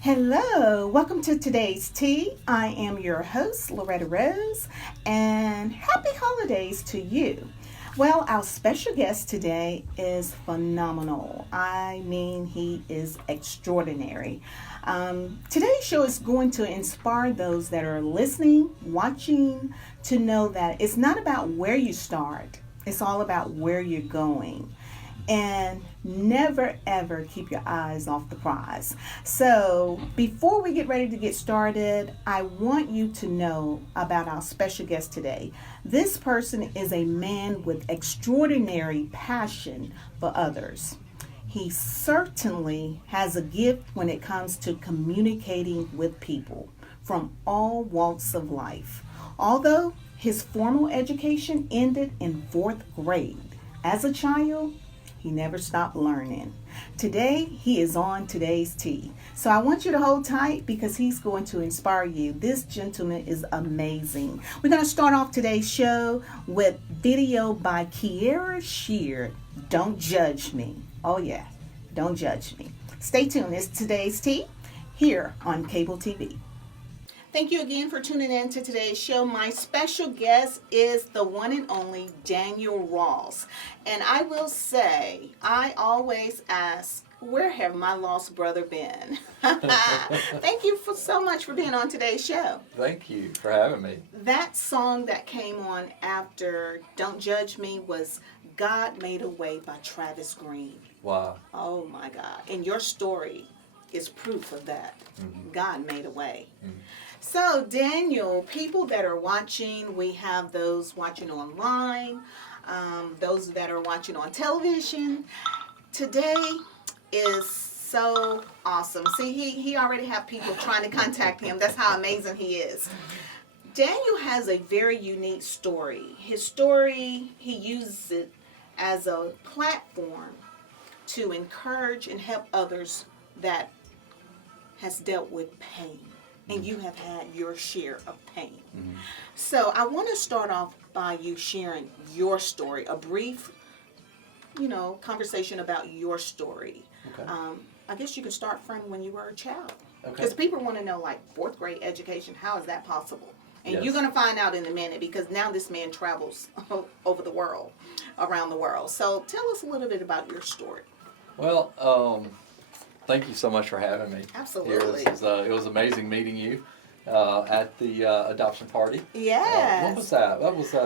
Hello, welcome to today's tea. I am your host, Loretta Rose, and happy holidays to you. Well, our special guest today is phenomenal. I mean, he is extraordinary. Today's show is going to inspire those that are listening, watching, to know that it's not about where you start, it's all about where you're going. And never ever keep your eyes off the prize. So, before we get ready to get started, I want you to know about our special guest today. This person is a man with extraordinary passion for others. He certainly has a gift when it comes to communicating with people from all walks of life. Although his formal education ended in fourth grade, as a child, he never stopped learning. Today, he is on today's tea. So I want you to hold tight because he's going to inspire you. This gentleman is amazing. We're going to start off today's show with video by Kiera Sheard. Don't judge me. Oh, yeah. Don't judge me. Stay tuned. It's today's tea here on Cable TV. Thank you again for tuning in to today's show. My special guest is the one and only Daniel Ross. And I will say, I always ask, where have my lost brother been? Thank you so much for being on today's show. Thank you for having me. That song that came on after Don't Judge Me was God Made a Way by Travis Green. Wow. Oh my God. And your story is proof of that. Mm-hmm. God made a way. Mm-hmm. So, Daniel, people that are watching, we have those watching online, those that are watching on television. Today is so awesome. See, he already have people trying to contact him. That's how amazing he is. Daniel has a very unique story. His story, he uses it as a platform to encourage and help others that has dealt with pain. And you have had your share of pain. Mm-hmm. So I want to start off by you sharing your story, a brief, conversation about your story. Okay. I guess you can start from when you were a child. Okay. Because people want to know, like, fourth grade education, how is that possible? And yes. You're going to find out in a minute because now this man travels over the world, around the world. So tell us a little bit about your story. Well, thank you so much for having me. Absolutely. It was amazing meeting you at the adoption party. Yes. What was that? That was 2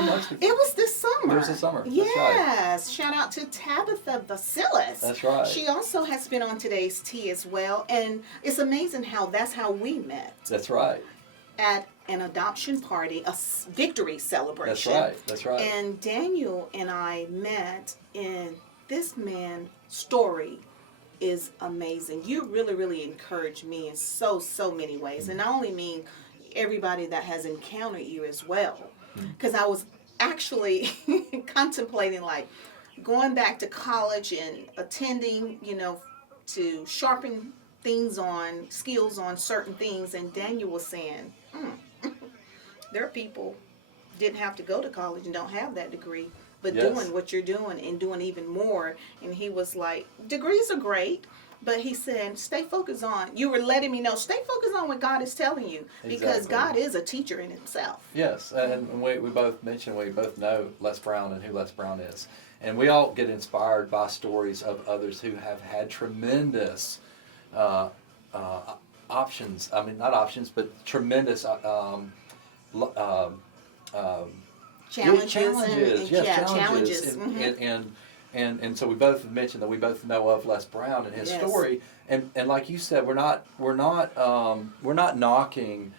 months ago. It was this summer. It was this summer. Yes. That's right. Shout out to Tabitha Vasilis. That's right. She also has been on today's tea as well. And it's amazing that's how we met. That's right. At an adoption party, a victory celebration. That's right. And Daniel and I met, and this man's story is amazing. You really, really encouraged me in so many ways. And I only mean everybody that has encountered you as well. Because I was actually contemplating, like, going back to college and attending, to sharpen skills on certain things. And Daniel was saying, there are people didn't have to go to college and don't have that degree, but yes. Doing what you're doing and doing even more. And he was like, degrees are great, but he said, stay focused on, you were letting me know, stay focused on what God is telling you, because God is a teacher in himself. Yes, and we both mentioned, we both know Les Brown and who Les Brown is. And we all get inspired by stories of others who have had tremendous options. I mean, not options, but tremendous challenges. Mm-hmm. And so we both mentioned that we both know of Les Brown and his yes. story. And like you said, we're not knocking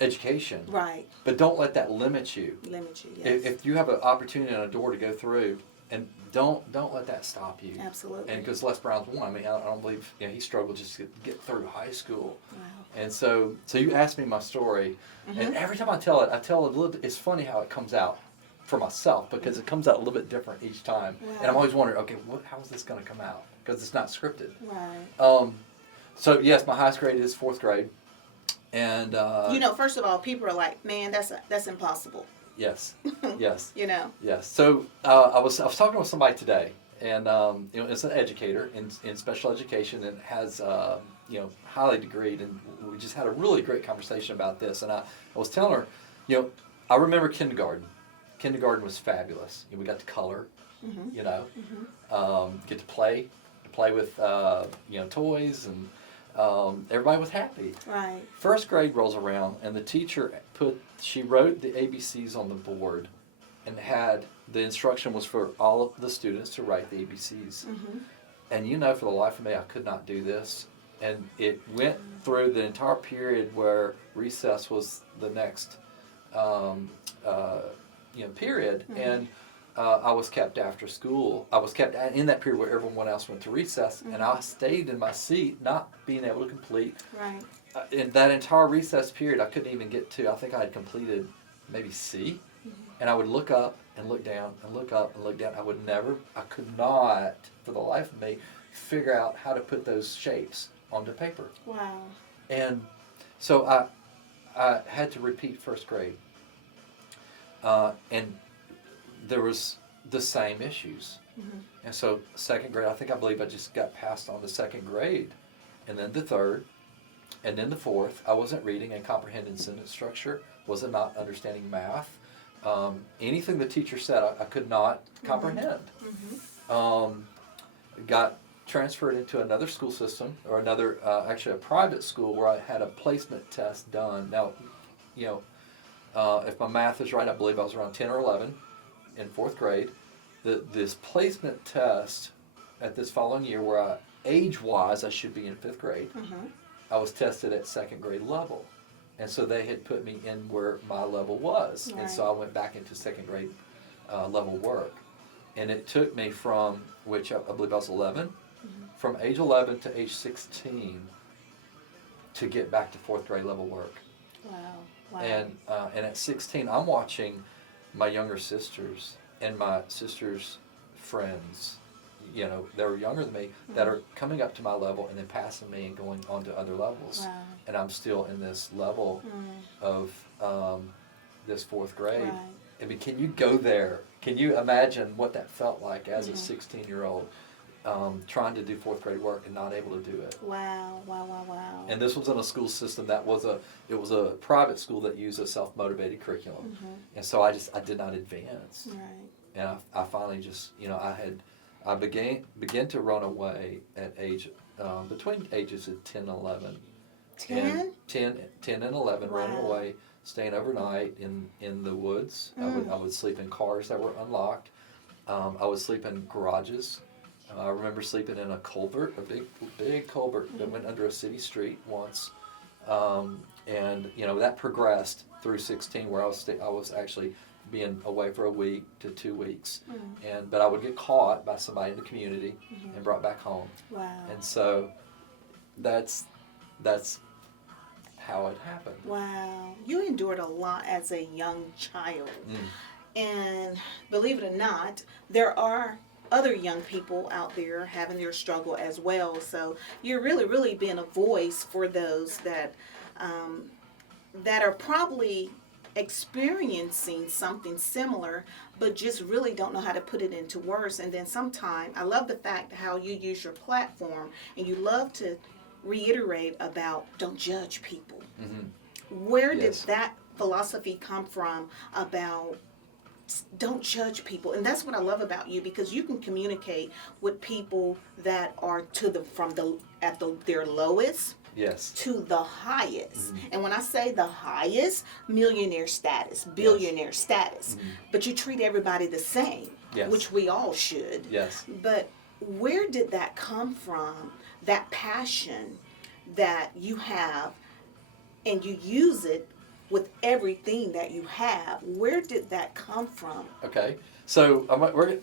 education. Right. But don't let that limit you. Yes. If you have an opportunity and a door to go through, and don't let that stop you. Absolutely. And because Les Brown's one, I mean, I don't believe he struggled just to get through high school. Wow. And so you asked me my story, mm-hmm. and every time I tell it a little bit. It's funny how it comes out for myself because it comes out a little bit different each time. Wow. And I'm always wondering, okay, how is this going to come out? Because it's not scripted. Right. So yes, my highest grade is fourth grade, and first of all, people are like, man, that's impossible. Yes. Yes. Yes. So I was talking with somebody today, and it's an educator in special education and has highly degreed, and we just had a really great conversation about this. And I was telling her, I remember kindergarten. Kindergarten was fabulous. We got to color, get to play with toys, and everybody was happy. Right. First grade rolls around, and the teacher she wrote the ABCs on the board, and the instruction was for all of the students to write the ABCs. Mm-hmm. And for the life of me, I could not do this. And it went through the entire period where recess was the next period, Mm-hmm. and I was kept after school. I was kept in that period where everyone else went to recess, Mm-hmm. and I stayed in my seat, not being able to complete. Right. In that entire recess period, I couldn't even get to, I think I had completed maybe C, Mm-hmm. and I would look up and look down and look up and look down. I could not, for the life of me, figure out how to put those shapes onto paper. Wow. And so I had to repeat first grade. And there was the same issues. Mm-hmm. And so second grade, I believe I just got passed on to second grade. And then the third, and then the fourth. I wasn't reading and comprehending sentence structure, wasn't not understanding math. Anything the teacher said, I could not comprehend. Mm-hmm. Got transferred into another school system, or another, actually a private school, where I had a placement test done. Now, if my math is right, I believe I was around 10 or 11 in fourth grade. This placement test at this following year, where age-wise I should be in fifth grade, Mm-hmm. I was tested at second grade level. And so they had put me in where my level was. Right. And so I went back into second grade level work. And it took me from, which I believe I was 11, Mm-hmm. from age 11 to age 16 to get back to fourth grade level work. Wow. Wow. And at 16, I'm watching my younger sisters and my sisters' friends, that are younger than me, that are coming up to my level and then passing me and going on to other levels. Wow. And I'm still in this level of this fourth grade. Right. I mean, can you go there? Can you imagine what that felt like as a 16-year-old trying to do fourth grade work and not able to do it? Wow. Wow. Wow. Wow. And this was in a school system that was a private school that used a self-motivated curriculum. Mm-hmm. And so I did not advance. Right. And I finally just, I began to run away at between ages of 10 and 11. 10? 10 and 11, running Wow. away, staying overnight in the woods. I would sleep in cars that were unlocked. I would sleep in garages. I remember sleeping in a culvert, a big culvert that went under a city street once. And that progressed through 16, where I was actually being away for a week to 2 weeks. But I would get caught by somebody in the community and brought back home. Wow. And so that's how it happened. Wow. You endured a lot as a young child. And believe it or not, there are other young people out there having their struggle as well. So you're really, really being a voice for those that are probably experiencing something similar, but just really don't know how to put it into words. And then sometimes, I love the fact how you use your platform and you love to reiterate about don't judge people. Where did that philosophy come from about don't judge people? And that's what I love about you, because you can communicate with people that are their lowest Yes. to the highest. And when I say the highest, millionaire status, billionaire status, but you treat everybody the same, which we all should. Yes. But where did that come from, that passion that you have, and you use it with everything that you have? Where did that come from? Okay. So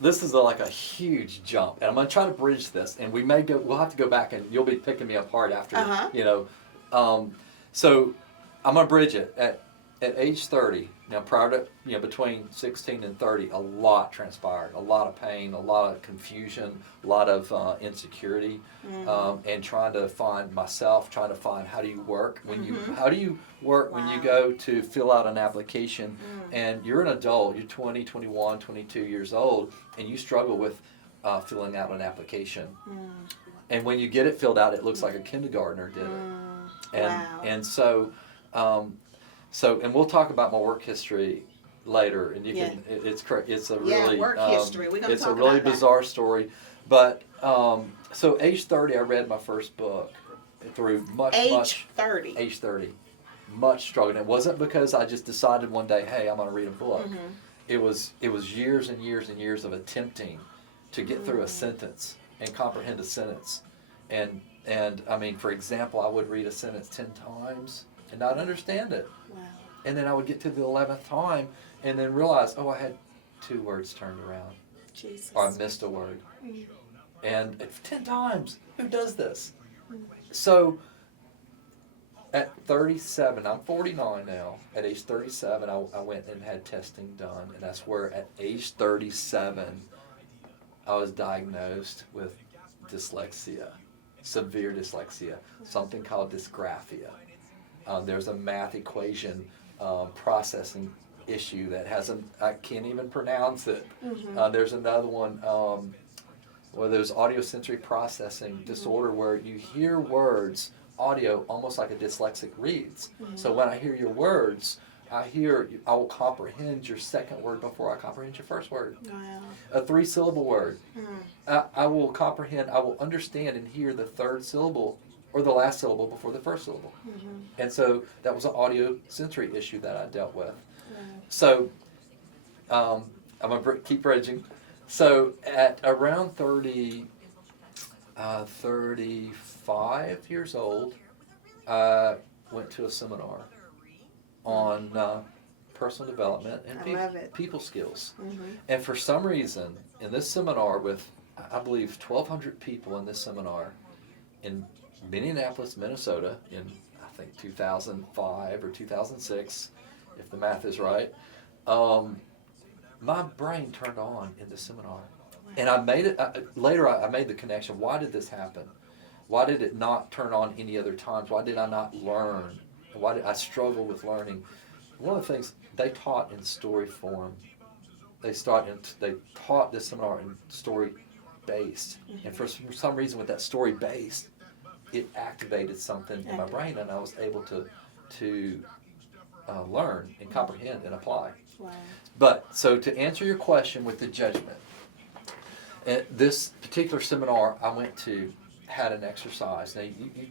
this is like a huge jump, and I'm going to try to bridge this, and we'll have to go back, and you'll be picking me apart after, So I'm going to bridge it. At age 30, prior to, between 16 and 30, a lot transpired, a lot of pain, a lot of confusion, a lot of insecurity, and trying to find myself, trying to find how do you work when you go to fill out an application, and you're an adult, you're 20, 21, 22 years old, and you struggle with filling out an application. And when you get it filled out, it looks like a kindergartner did it. And so and we'll talk about my work history later, and you can. It's correct. It's a really work history. We're gonna it's talk a really about bizarre story, but so age 30, I read my first book through age 30. Age 30, much struggle. And it wasn't because I just decided one day, hey, I'm going to read a book. It was years and years and years of attempting to get through a sentence and comprehend a sentence, and I mean, for example, I would read a sentence 10 times and not understand it. Wow. And then I would get to the 11th time and then realize, oh, I had 2 words turned around. Jesus. Or I missed a word. And 10 times, who does this? So at 37, I'm 49 now. At age 37, I went and had testing done. And that's where at age 37, I was diagnosed with dyslexia, severe dyslexia, something called dysgraphia. There's a math equation processing issue that I can't even pronounce it. There's another one where there's audiosensory processing disorder where you hear words, audio, almost like a dyslexic reads. So when I hear your words, I will comprehend your second word before I comprehend your first word. Wow. A 3-syllable word. I will comprehend, I will understand and hear the third syllable or the last syllable before the first syllable. And so that was an audio sensory issue that I dealt with. So I'm going to keep bridging. So at around 35 years old, I went to a seminar on personal development and people skills. And for some reason, in this seminar with, I believe, 1,200 people in this seminar in Minneapolis, Minnesota, in I think 2005 or 2006, if the math is right, my brain turned on in the seminar. And I made it, later I made the connection. Why did this happen? Why did it not turn on any other times? Why did I not learn? Why did I struggle with learning? One of the things they taught in story form, they taught this seminar in story based. And for some reason with that story based, it activated something in my brain, and I was able to learn and comprehend and apply. Wow. But so to answer your question with the judgment, this particular seminar I went to had an exercise. Now,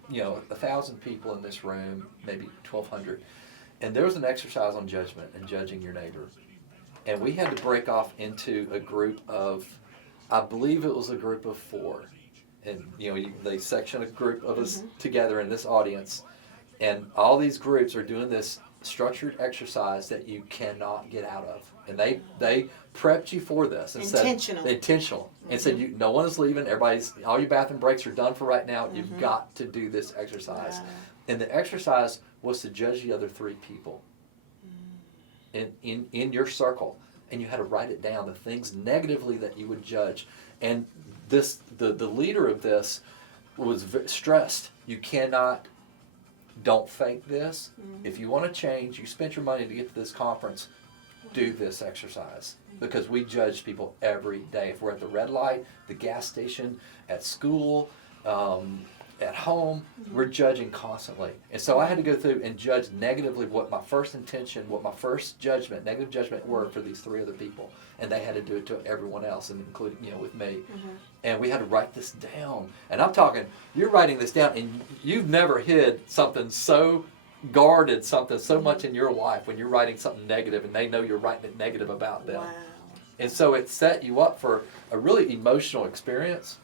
you know, 1,000 people in this room, maybe 1,200, and there was an exercise on judgment and judging your neighbor. And we had to break off into a group of, I believe it was a group of 4. And, you know, they section a group of us together in this audience. And all these groups are doing this structured exercise that you cannot get out of. And they prepped you for this. And intentional. And said, no one is leaving. All your bathroom breaks are done for right now. You've got to do this exercise. Wow. And the exercise was to judge the other 3 people in your circle. And you had to write it down, the things negatively that you would judge. And the leader of this was stressed. You don't fake this. If you want to change, you spent your money to get to this conference, do this exercise. Because we judge people every day. If we're at the red light, the gas station, at school, at home, we're judging constantly. And so I had to go through and judge negatively what my first intention, what my first negative judgment were for these 3 other people. And they had to do it to everyone else, and including, with me. And we had to write this down. And I'm talking, you're writing this down, and you've never hid something so guarded, something so much in your life when you're writing something negative, and they know you're writing it negative about them. Wow. And so it set you up for a really emotional experience,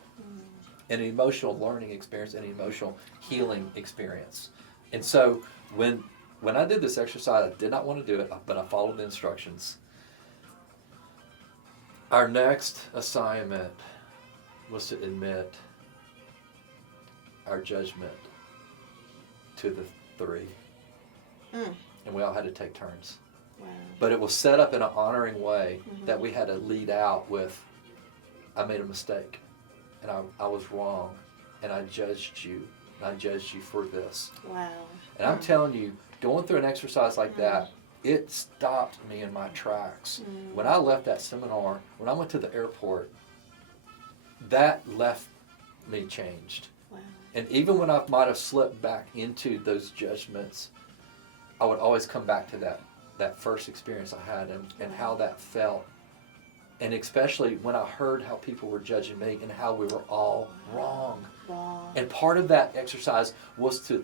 an emotional learning experience, an emotional healing experience. And so when I did this exercise, I did not want to do it, but I followed the instructions. Our next assignment was to admit our judgment to the 3. And we all had to take turns. Wow. But it was set up in an honoring way that we had to lead out with, I made a mistake, and I was wrong, and I judged you, and I judged you for this. Wow. And I'm telling you, going through an exercise like that, it stopped me in my tracks. When I left that seminar, when I went to the airport, that left me changed. Wow. And even when I might have slipped back into those judgments, I would always come back to that first experience I had and how that felt. And especially when I heard how people were judging me and how we were all wrong. And part of that exercise was to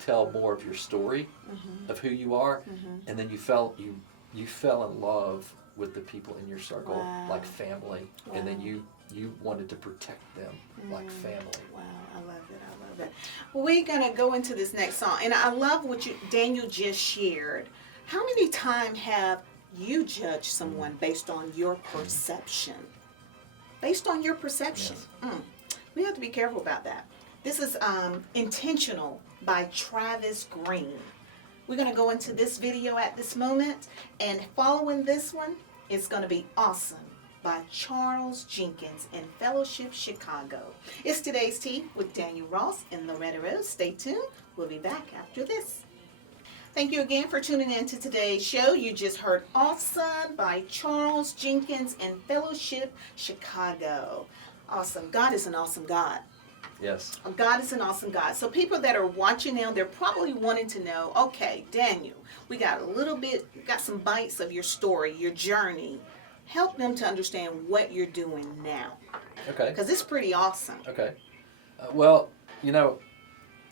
tell more of your story, of who you are, and then you fell in love with the people in your circle, like family, and then you wanted to protect them like family. Wow, I love it. Well, we're gonna go into this next song, and I love what Daniel just shared. How many times have you judged someone based on your perception? Based on your perception. Yes. We have to be careful about that. This is Intentional by Travis Green. We're going to go into this video at this moment, and following this one is going to be Awesome by Charles Jenkins in Fellowship, Chicago. It's Today's Tea with Daniel Ross and Loretta Rose. Stay tuned. We'll be back after this. Thank you again for tuning in to today's show. You just heard Awesome by Charles Jenkins in Fellowship, Chicago. Awesome. God is an awesome God. Yes. God is an awesome God. So people that are watching now, they're probably wanting to know, okay, Daniel, we got some bites of your story, your journey. Help them to understand what you're doing now. Okay. Because it's pretty awesome. Okay. Well,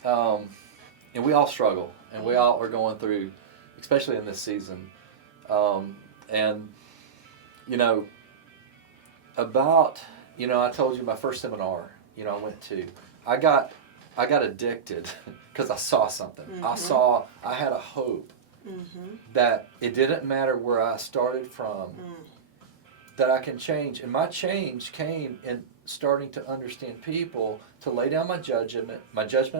and we all struggle, and we all are going through, especially in this season. I told you my first seminar, I went to, I got addicted because I saw something. I had a hope that it didn't matter where I started from, that I can change. And my change came in starting to understand people, to lay down my judgment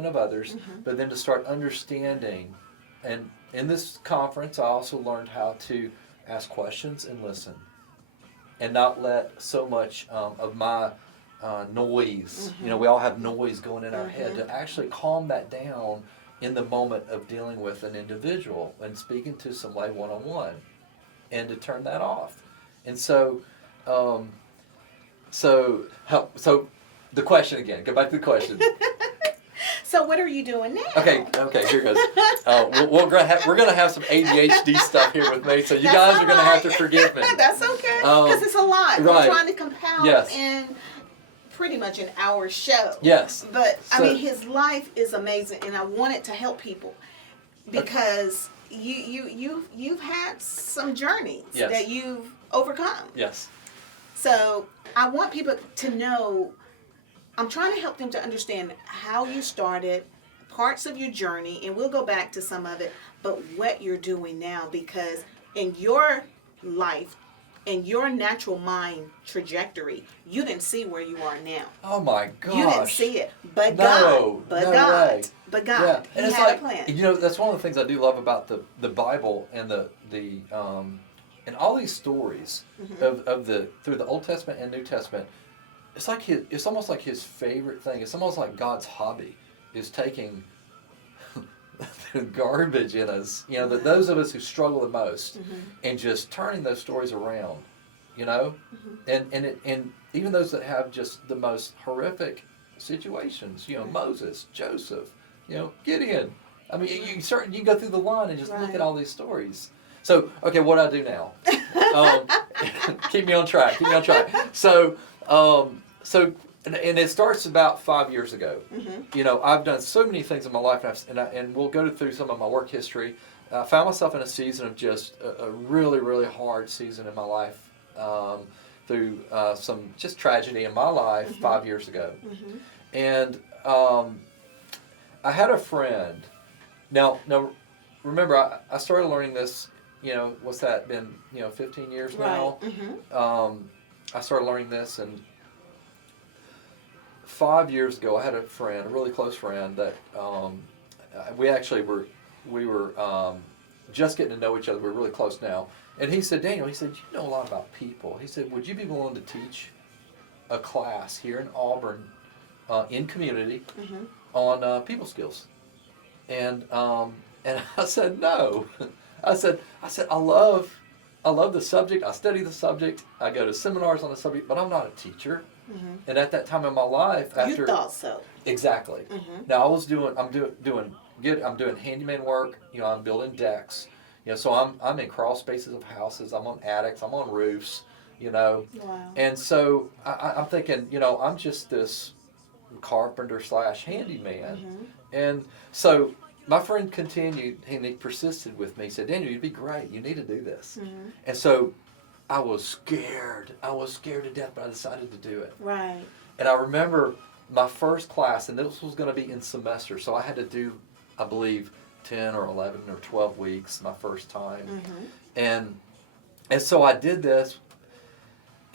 of others, but then to start understanding. And in this conference, I also learned how to ask questions and listen, and not let so much of my noise, we all have noise going in our head, to actually calm that down in the moment of dealing with an individual and speaking to somebody one-on-one, and to turn that off. And so the question again, go back to the question. So what are you doing now? Okay, here goes. We're gonna have some ADHD stuff here with me, so you guys are gonna have to forgive me. That's okay, because it's a lot. Right. We're trying to compile in pretty much an hour show. Yes. But his life is amazing, and I wanted to help people because you've had some journeys that you've overcome. Yes. So I want people to know. I'm trying to help them to understand how you started, parts of your journey, and we'll go back to some of it, but what you're doing now, because in your life, in your natural mind trajectory, you didn't see where you are now. Oh my gosh. You didn't see it. But no way. But God. Yeah. And He it's had a plan. That's one of the things I do love about the Bible and and all these stories of through the Old Testament and New Testament. It's almost like his favorite thing. It's almost like God's hobby is taking the garbage in us, those of us who struggle the most, and just turning those stories around, and even those that have just the most horrific situations, Moses, Joseph, Gideon. I mean, you can go through the line and just look at all these stories. So, okay, what do I do now? Keep me on track. And it starts about 5 years ago. I've done so many things in my life, and we'll go through some of my work history. I found myself in a season of just a really, really hard season in my life, through some just tragedy in my life 5 years ago. And I had a friend. Now remember, I started learning this, what's that been, 15 years now? I started learning this, and 5 years ago, I had a really close friend that we were just getting to know each other. We're really close now. And he said, Daniel, you know a lot about people. He said, would you be willing to teach a class here in Auburn, in community, on people skills? And I said, no. I said, I love the subject. I study the subject. I go to seminars on the subject, but I'm not a teacher. Mm-hmm. And at that time in my life, after you thought so. exactly. Mm-hmm. Now I'm doing handyman work. I'm building decks. So I'm in crawl spaces of houses. I'm on attics. I'm on roofs. Wow. And so I'm thinking, I'm just this carpenter / handyman. Mm-hmm. And so my friend continued and he persisted with me. He said, Daniel, you'd be great. You need to do this. Mm-hmm. And so I was scared. I was scared to death, but I decided to do it. Right. And I remember my first class, and this was going to be in semester, so I had to do, I believe, 10 or 11 or 12 weeks my first time. Mm-hmm. And so I did this,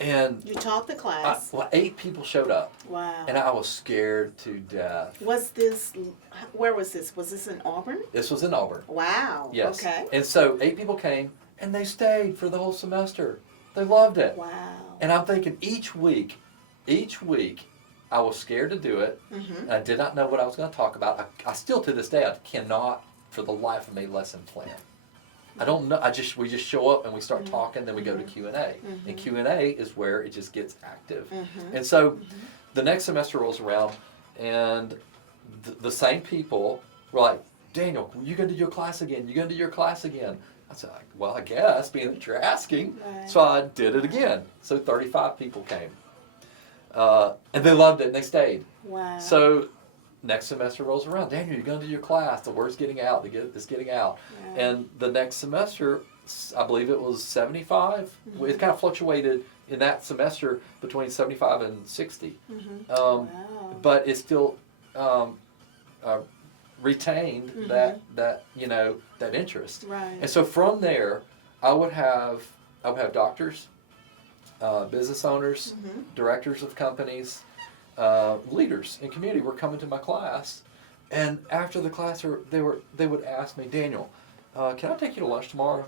and you taught the class. 8 people showed up. Wow. And I was scared to death. Where was this? Was this in Auburn? This was in Auburn. Wow. Yes. Okay. And so 8 people came, and they stayed for the whole semester. They loved it. Wow. And I'm thinking each week, I was scared to do it. Mm-hmm. And I did not know what I was going to talk about. I still, to this day, I cannot, for the life of me, lesson plan. I don't know. We just show up and we start talking. Then we go to Q&A. Mm-hmm. And Q&A is where it just gets active. Mm-hmm. And so the next semester rolls around, and the same people were like, Daniel, you going to do your class again? You going to do your class again? I said, well, I guess, being that you're asking. Right. So I did it again. So 35 people came. And they loved it, and they stayed. Wow. So next semester rolls around. Daniel, you're going to do your class. The word's getting out. It's getting out. Wow. And the next semester, I believe it was 75. Mm-hmm. It kind of fluctuated in that semester between 75 and 60. Mm-hmm. Wow. But it still retained that interest. Right. And so from there, I would have doctors, business owners, directors of companies, leaders in community were coming to my class, and after the class, they would ask me, Daniel, can I take you to lunch tomorrow?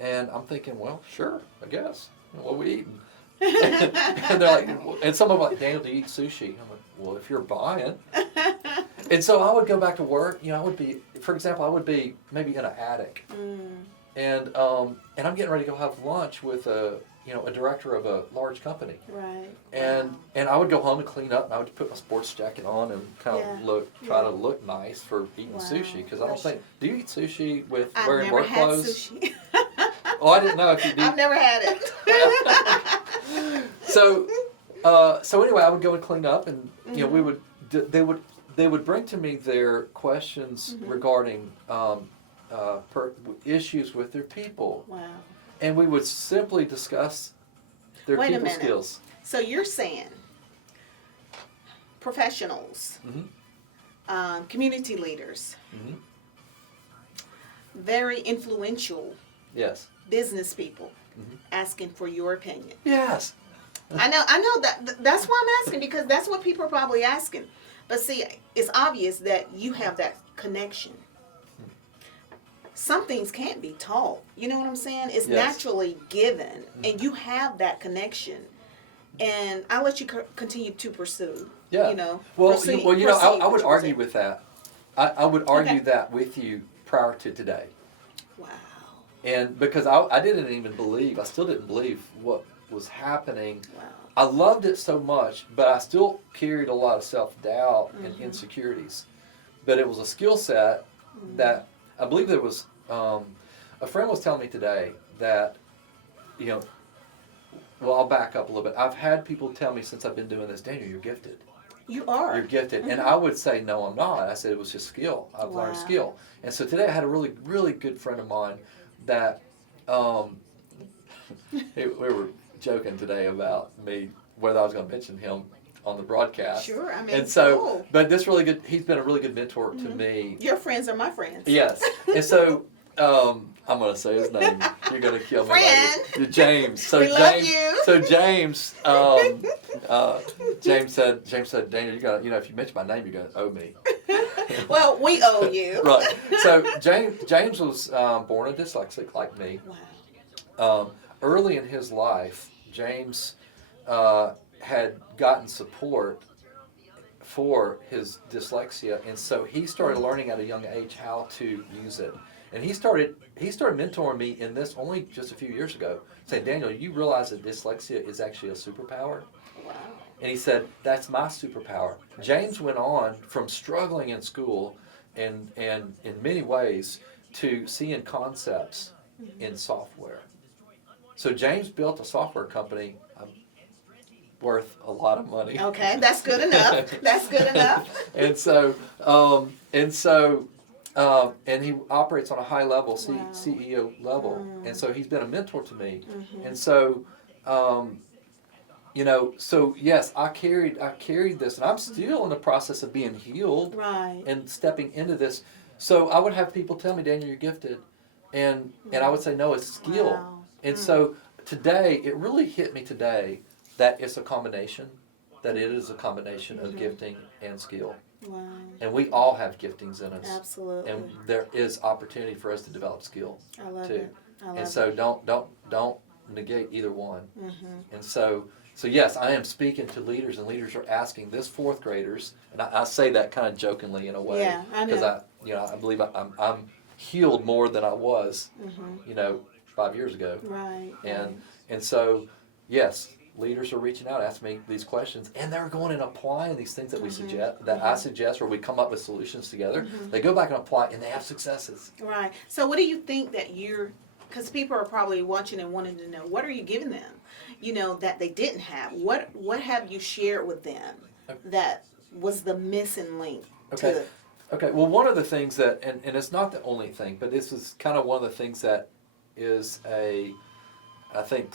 And I'm thinking, well, sure, I guess. What are we eating? And they're like, and some of them are like, Daniel, do you eat sushi? I'm like, well, if you're buying. And so I would go back to work. I would be, for example, I would be maybe in an attic, and I'm getting ready to go have lunch with a director of a large company. Right. And I would go home and clean up, and I would put my sports jacket on and kind of try to look nice for eating sushi, because I don't think. Do you eat sushi with wearing work clothes? I've never had sushi. Oh, I didn't know if you did. I've never had it. So anyway, I would go and clean up, and they would bring to me their questions regarding issues with their people. Wow. And we would simply discuss their people skills. So you're saying professionals, community leaders, very influential business people asking for your opinion. Yes. I know that's why I'm asking, because that's what people are probably asking. But see, it's obvious that you have that connection. Some things can't be taught. You know what I'm saying? It's naturally given, and you have that connection. And I'll let you continue to pursue. Yeah. I would argue with that. I would argue that with you prior to today. Wow. And because I still didn't believe what was happening. Wow. I loved it so much, but I still carried a lot of self-doubt and insecurities. But it was a skill set that I believe there was, a friend was telling me today that, I'll back up a little bit. I've had people tell me since I've been doing this, Daniel, you're gifted. You are. You're gifted. And I would say, no, I'm not. I said it was just skill. I've learned skill. And so today I had a really, really good friend of mine that, we were joking today about me, whether I was going to mention him on the broadcast. Sure, I mean, and so, cool. But he's been a really good mentor to me. Your friends are my friends. Yes. And so, I'm going to say his name. You're going to kill me. Friend. You're James. So we love you. So James, James said, Daniel, if you mention my name, you're going to owe me. Well, we owe you. Right. So James was born a dyslexic like me. Wow. Early in his life, James had gotten support for his dyslexia, and so he started learning at a young age how to use it. And he started mentoring me in this only just a few years ago, saying, Daniel, you realize that dyslexia is actually a superpower? Wow. And he said, that's my superpower. James went on from struggling in school and in many ways to seeing concepts in software. So James built a software company worth a lot of money. Okay, that's good enough. That's good enough. And he operates on a high level, Wow. CEO level, and so he's been a mentor to me. Mm-hmm. And so, so yes, I carried this, and I'm still in the process of being healed, Right. and stepping into this. So I would have people tell me, Daniel, you're gifted, and I would say, no, it's skill. Wow. And so today, it really hit me today that it's a combination, that it is a combination of gifting and skill. Wow. And we all have giftings in us. Absolutely. And there is opportunity for us to develop skill I love too. it. I love And so it. don't negate either one. Mm-hmm. And so yes, I am speaking to leaders, and leaders are asking this fourth graders, and I say that kind of jokingly in a way, Yeah, I know. because I believe I'm healed more than I was, 5 years ago. Right. And so, yes, leaders are reaching out, asking me these questions, and they're going and applying these things that we suggest, that I suggest, or we come up with solutions together. They go back and apply, and they have successes. Right. So what do you think that because people are probably watching and wanting to know, what are you giving them, that they didn't have? What have you shared with them that was the missing link to the... Okay, well, one of the things that, and it's not the only thing, but this is kind of one of the things that is I think,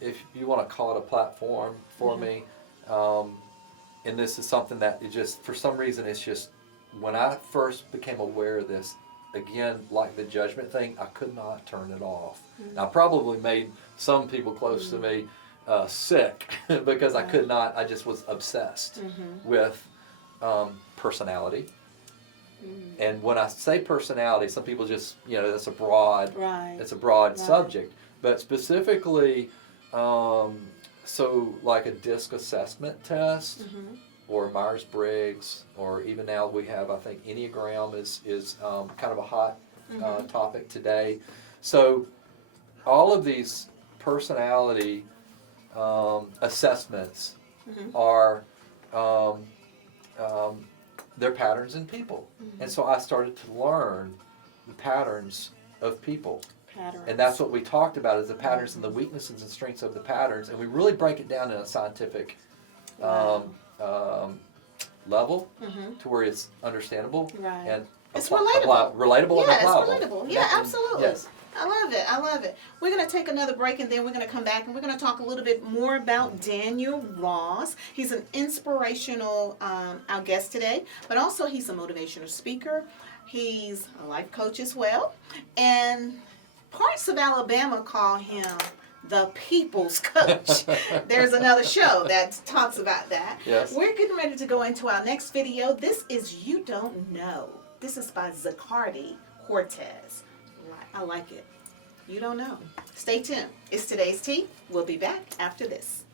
if you want to call it a platform for me, and this is something that it just, for some reason, it's just, when I first became aware of this, again, like the judgment thing, I could not turn it off. I probably made some people close to me sick because I could not, I just was obsessed with personality. And when I say personality, some people just, that's a broad, it's a broad subject. But specifically, so like a DISC assessment test, or Myers-Briggs, or even now we have, I think, Enneagram is kind of a hot topic today. So all of these personality assessments are they're patterns in people. And so I started to learn the patterns of people. And that's what we talked about, is the patterns and the weaknesses and strengths of the patterns. And we really break it down in a scientific level to where it's understandable and it's relatable. Relatable and applicable. Yeah, it's relatable. Yeah, absolutely. Yes. I love it. We're going to take another break, and then we're going to come back, and we're going to talk a little bit more about Daniel Ross. He's an inspirational, our guest today, but also he's a motivational speaker. He's a life coach as well. And parts of Alabama call him the people's coach. There's another show that talks about that. Yes. We're getting ready to go into our next video. This is You Don't Know. This is by Zacardi Cortez. I like it. You don't know. Stay tuned. It's Today's Tea. We'll be back after this.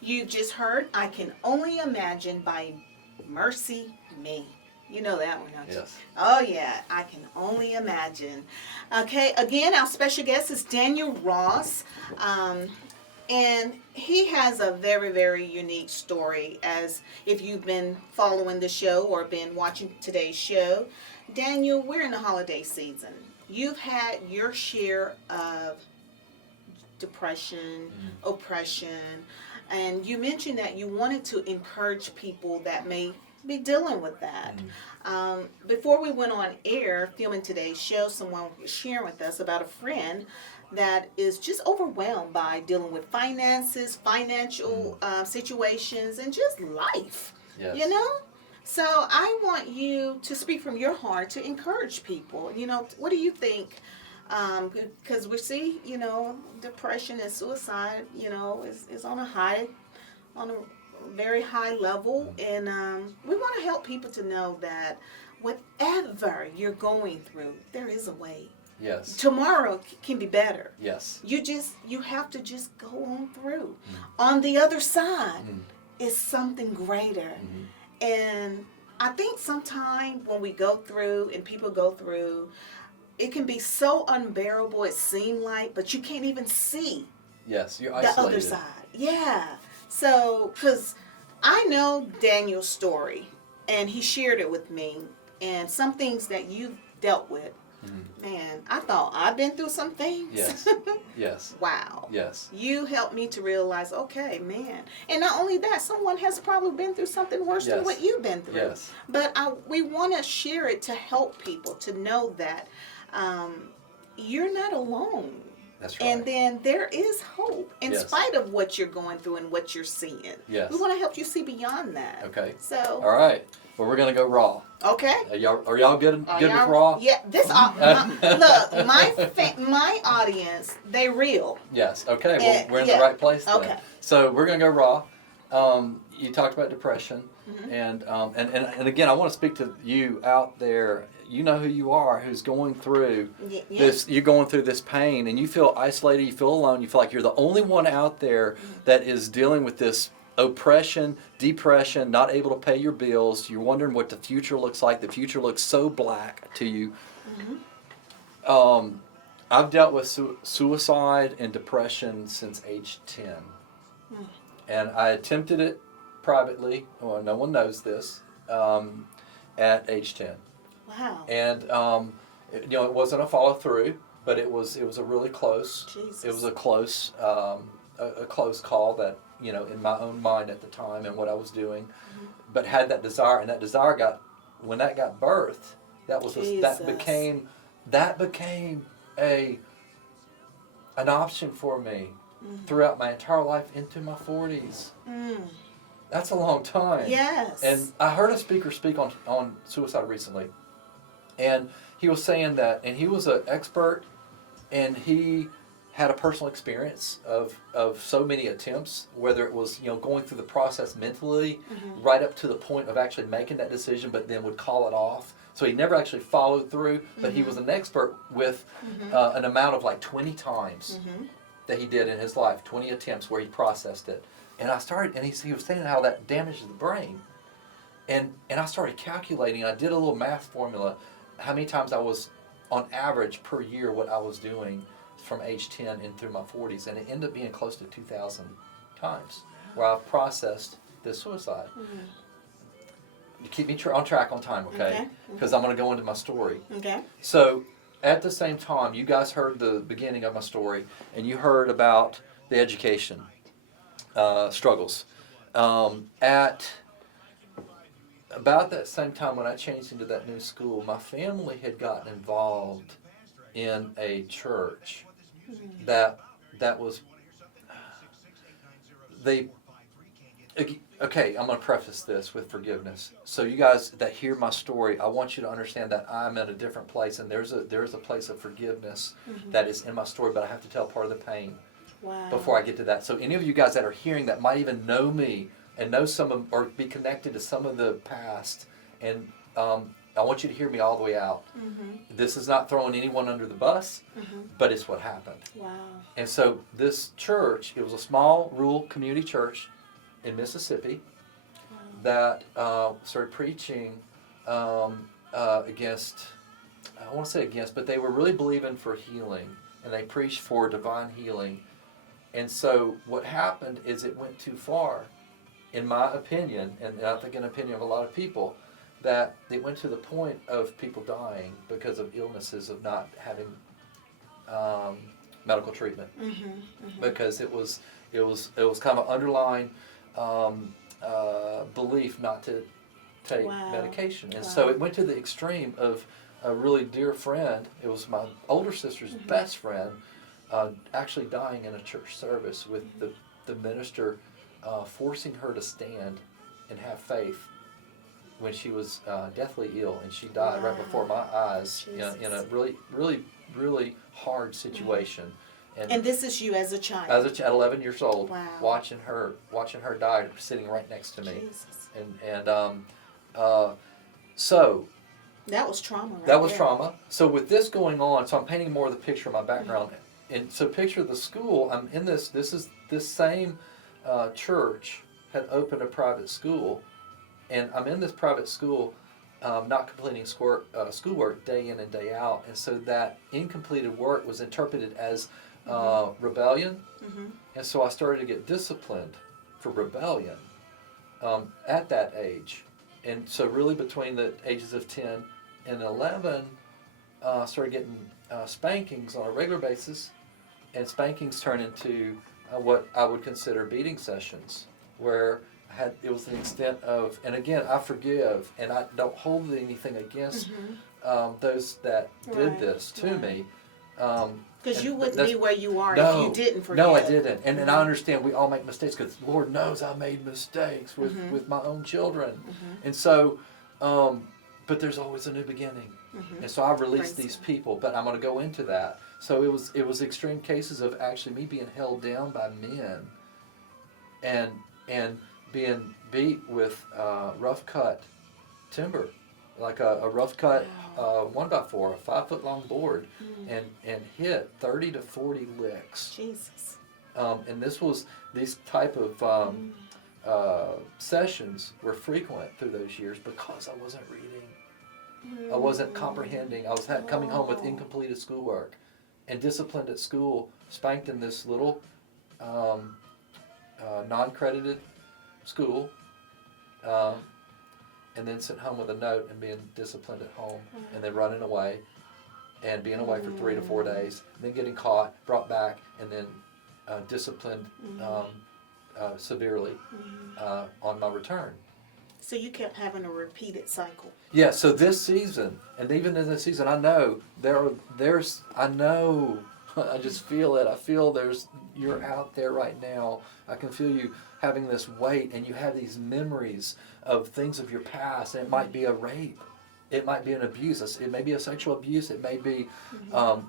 You just heard I Can Only Imagine by Mercy Me. You know that one, don't you? Yes. Oh, yeah. I Can Only Imagine. Okay, again, our special guest is Daniel Ross. And he has a very, very unique story, as if you've been following the show or been watching today's show. Daniel, we're in the holiday season. You've had your share of depression, oppression, and you mentioned that you wanted to encourage people that may be dealing with that. Before we went on air filming today's show, someone was sharing with us about a friend that is just overwhelmed by dealing with finances, financial situations, and just life. Yes. So I want you to speak from your heart to encourage people. What do you think? Because we see, depression and suicide, is on a very high level. And we want to help people to know that whatever you're going through, there is a way. Yes. Tomorrow can be better. Yes. You have to just go on through. On the other side is something greater. And I think sometimes when we go through and people go through, it can be so unbearable, it seems like, but you can't even see Yes, you're the isolated. other side. Yeah. So, because I know Daniel's story, and he shared it with me, and some things that you've dealt with. Man, I thought I've been through some things. Yes. Yes. Wow. Yes. You helped me to realize, okay, man. And not only that, someone has probably been through something worse than what you've been through. Yes. But we want to share it to help people to know that you're not alone. That's right. And then there is hope in Yes. spite of what you're going through and what you're seeing. Yes. We want to help you see beyond that. Okay. So. All right. Well, we're gonna go raw. Okay. Are y'all good with raw? Yeah. This look, my audience, they real. Yes. Okay. Well, we're in the yeah. right place then. Okay. So we're gonna go raw. You talked about depression, and again, I want to speak to you out there. You know who you are, who's going through this. You're going through this pain, and you feel isolated. You feel alone. You feel like you're the only one out there that is dealing with this oppression, depression, not able to pay your bills. You're wondering what the future looks like. The future looks so black to you. I've dealt with suicide and depression since age 10. And I attempted it privately. Well, no one knows this. At age 10. Wow. And it wasn't a follow through, but it was a really close. Jesus. It was a close call that in my own mind at the time and what I was doing, but had that desire, and that desire when that got birthed, that became an option for me throughout my entire life into my 40s. That's a long time. Yes. And I heard a speaker speak on suicide recently, and he was saying that, and he was an expert, and he had a personal experience of so many attempts, whether it was going through the process mentally, right up to the point of actually making that decision, but then would call it off. So he never actually followed through, but he was an expert with an amount of like 20 times that he did in his life, 20 attempts where he processed it. And he was saying how that damages the brain. And I started calculating, I did a little math formula, how many times I was, on average per year, what I was doing from age 10 and through my 40s. And it ended up being close to 2,000 times where I've processed this suicide. You keep me on track on time, okay? Because I'm going to go into my story. Okay. So at the same time, you guys heard the beginning of my story, and you heard about the education struggles. At about that same time when I changed into that new school, my family had gotten involved in a church that was okay, I'm going to preface this with forgiveness. So you guys that hear my story, I want you to understand that I'm at a different place, and there's a place of forgiveness that is in my story, but I have to tell part of the pain before I get to that. So any of you guys that are hearing that might even know me and know or be connected to some of the past, and I want you to hear me all the way out. This is not throwing anyone under the bus, but it's what happened. Wow. And so this church, it was a small rural community church in Mississippi that started preaching against, I want to say against, but they were really believing for healing, and they preached for divine healing. And so what happened is it went too far, in my opinion, and I think in the opinion of a lot of people, that it went to the point of people dying because of illnesses of not having medical treatment, because it was kind of an underlying belief not to take medication, and so it went to the extreme of a really dear friend. It was my older sister's best friend, actually dying in a church service with the minister forcing her to stand and have faith when she was deathly ill, and she died right before my eyes in a really, really, really hard situation. And this is you as a child. At 11 years old, watching her die, sitting right next to me. Jesus. And so that was trauma. That was trauma. So with this going on, so I'm painting more of the picture of my background. And so picture the school. I'm in this. This same church had opened a private school, and I'm in this private school, not completing schoolwork day in and day out, and so that incompleted work was interpreted as rebellion, and so I started to get disciplined for rebellion. at that age. And so really between the ages of 10 and 11, started getting spankings on a regular basis. And spankings turn into what I would consider beating sessions, where it was the extent of, and again, I forgive, and I don't hold anything against those that did this to me. Because you wouldn't be where you are no, if you didn't forgive. No, I didn't. And I understand we all make mistakes, because Lord knows I made mistakes with my own children. And so, but there's always a new beginning. And so I released these people, but I'm going to go into that. So it was extreme cases of actually me being held down by men and being beat with rough cut timber, like a rough cut 1x4, a 5-foot long board, and hit 30 to 40 licks. Jesus. And these type of sessions were frequent through those years because I wasn't reading. I wasn't comprehending. I was coming home with incompleted schoolwork, and disciplined at school, spanked in this little non-credited school, and then sent home with a note and being disciplined at home, and then running away and being away for 3 to 4 days, and then getting caught, brought back, and then disciplined severely on my return. So you kept having a repeated cycle. Yeah, so this season, and even in this season, I know I just feel it. I feel you're out there right now. I can feel you having this weight, and you have these memories of things of your past, and it might be a rape. It might be an abuse. It may be a sexual abuse. It may be a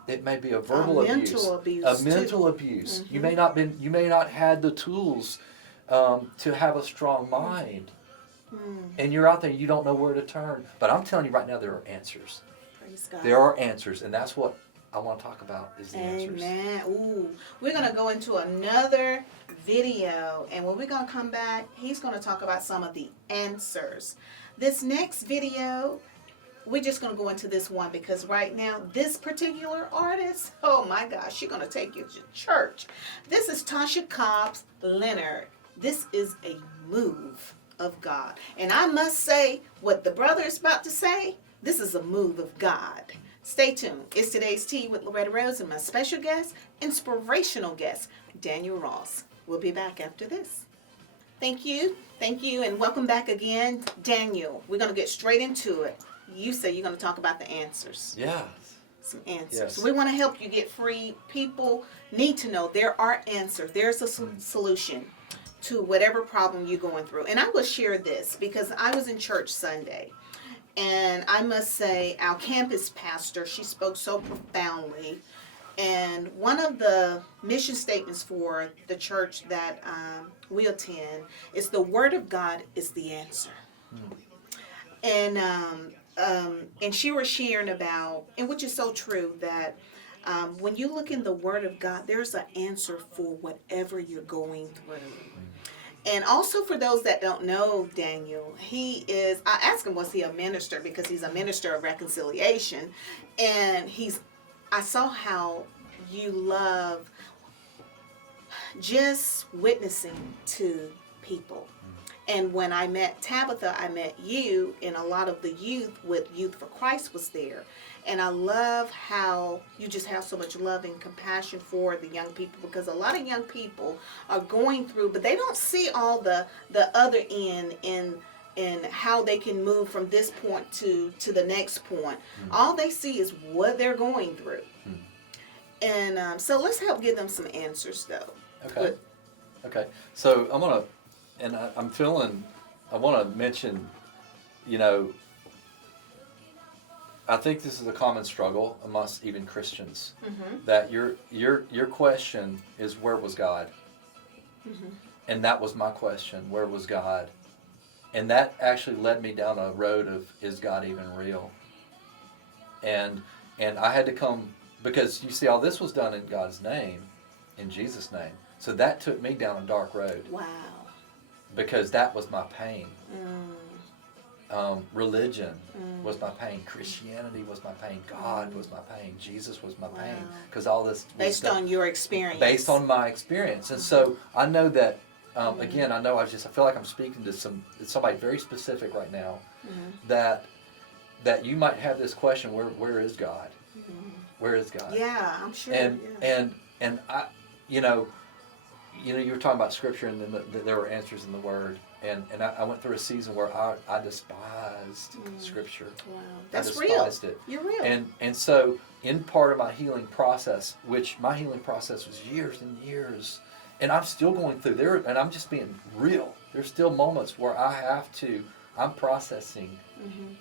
verbal abuse. A mental abuse. You may not had the tools to have a strong mind. And you're out there, you don't know where to turn. But I'm telling you right now, there are answers. Praise God. There are answers, and that's what I want to talk about is the answers. Amen. Ooh, we're going to go into another video, and when we're going to come back, he's going to talk about some of the answers. This next video, we're just going to go into this one because right now, this particular artist, oh my gosh, she's going to take you to church. This is Tasha Cobbs Leonard. This is a move of God. And I must say, what the brother is about to say, this is a move of God. Stay tuned. It's Today's Tea with Loretta Rose and my special guest, inspirational guest, Daniel Ross. We'll be back after this. Thank you, and welcome back again, Daniel. We're going to get straight into it. You say you're going to talk about the answers. Yeah. Some answers. Yes. We want to help you get free. People need to know there are answers. There's a solution to whatever problem you're going through. And I will share this because I was in church Sunday. And I must say, our campus pastor, she spoke so profoundly. And one of the mission statements for the church that we attend is the Word of God is the answer. And she was sharing about, and which is so true, that when you look in the Word of God, there's an answer for whatever you're going through. And also for those that don't know Daniel, I asked him, was he a minister? Because he's a minister of reconciliation. And I saw how you love just witnessing to people. And when I met Tabitha, I met you, and a lot of the youth with Youth for Christ was there. And I love how you just have so much love and compassion for the young people, because a lot of young people are going through, but they don't see all the other end in how they can move from this point to the next point. All they see is what they're going through. And so let's help give them some answers, though. Okay. So I want to mention, I think this is a common struggle amongst even Christians, that your question is, where was God? And that was my question, where was God? And that actually led me down a road of, is God even real? And I had to come, because you see, all this was done in God's name, in Jesus' name. So that took me down a dark road. Wow. Because that was my pain. Religion was my pain. Christianity was my pain. God was my pain. Jesus was my pain. Because all this was based on your experience. Based on my experience. And so I know that Again, I know I feel like I'm speaking to somebody very specific right now, that you might have this question: where is God? Where is God? Yeah, I'm sure. And I, you know, you were talking about Scripture, and then there were answers in the Word, and I went through a season where I despised Scripture. Wow, that's I despised it. You're real. And so in part of my healing process, which my healing process was years and years, and I'm still going through there, and I'm just being real. There's still moments where I'm processing.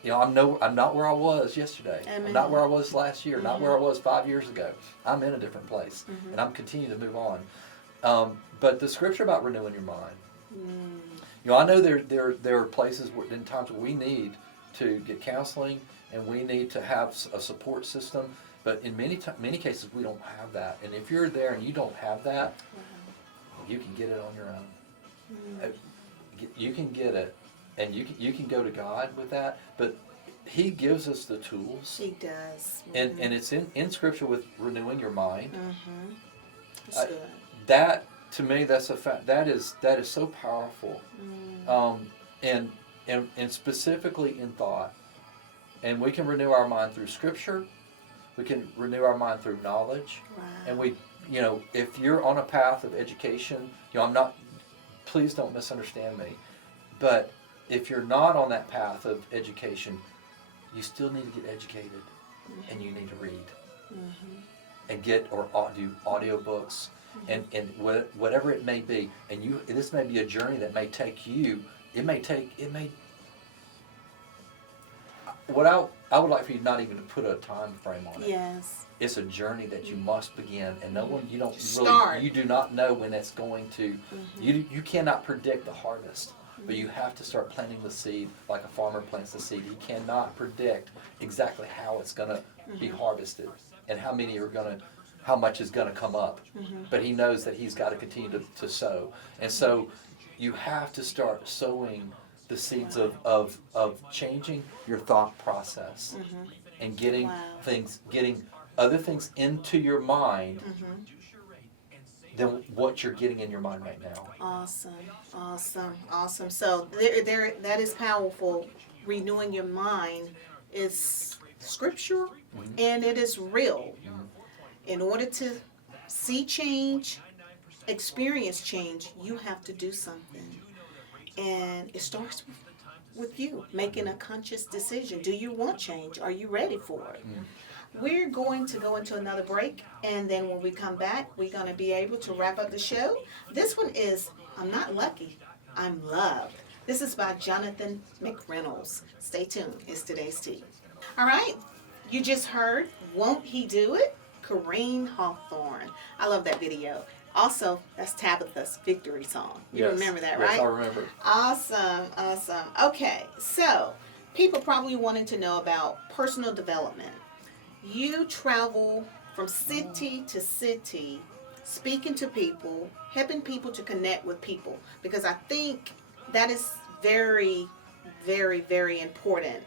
You know, I'm not where I was yesterday. Amen. I'm not where I was last year. Not where I was 5 years ago. I'm in a different place, and I'm continuing to move on. But the Scripture about renewing your mind. You know, I know there are places in times where we need to get counseling, and we need to have a support system. But in many cases, we don't have that. And if you're there and you don't have that, you can get it on your own. You can get it, and you can go to God with that. But He gives us the tools. He does. And it's in Scripture with renewing your mind. That's good. That, to me, that's a fact. That is so powerful. And specifically in thought. And we can renew our mind through Scripture. We can renew our mind through knowledge. Wow. And we, if you're on a path of education, please don't misunderstand me. But if you're not on that path of education, you still need to get educated, and you need to read, and do audiobooks, and whatever it may be. And this may be a journey that may take you. What I would like for you not even to put a time frame on it. Yes. It's a journey that you must begin, and you do not know when it's going to. You cannot predict the harvest, but you have to start planting the seed like a farmer plants the seed. He cannot predict exactly how it's going to be harvested and how much is going to come up. But he knows that he's got to continue to sow, and so you have to start sowing the seeds of changing your thought process and getting other things into your mind than what you're getting in your mind right now. Awesome. So there that is powerful. Renewing your mind is Scripture, and it is real. In order to see change, experience change, you have to do something. And it starts with you making a conscious decision. Do you want change? Are you ready for it? We're going to go into another break, and then when we come back, we're going to be able to wrap up the show. This one is I'm Not Lucky, I'm Loved. This is by Jonathan McReynolds. Stay tuned. It's today's tea. All right. You just heard Won't He Do It? Corrine Hawthorne. I love that video. Also, that's Tabitha's victory song. You remember that, right? Yes, I remember. Awesome. Okay, so people probably wanted to know about personal development. You travel from city to city, speaking to people, helping people to connect with people, because I think that is very, very, very important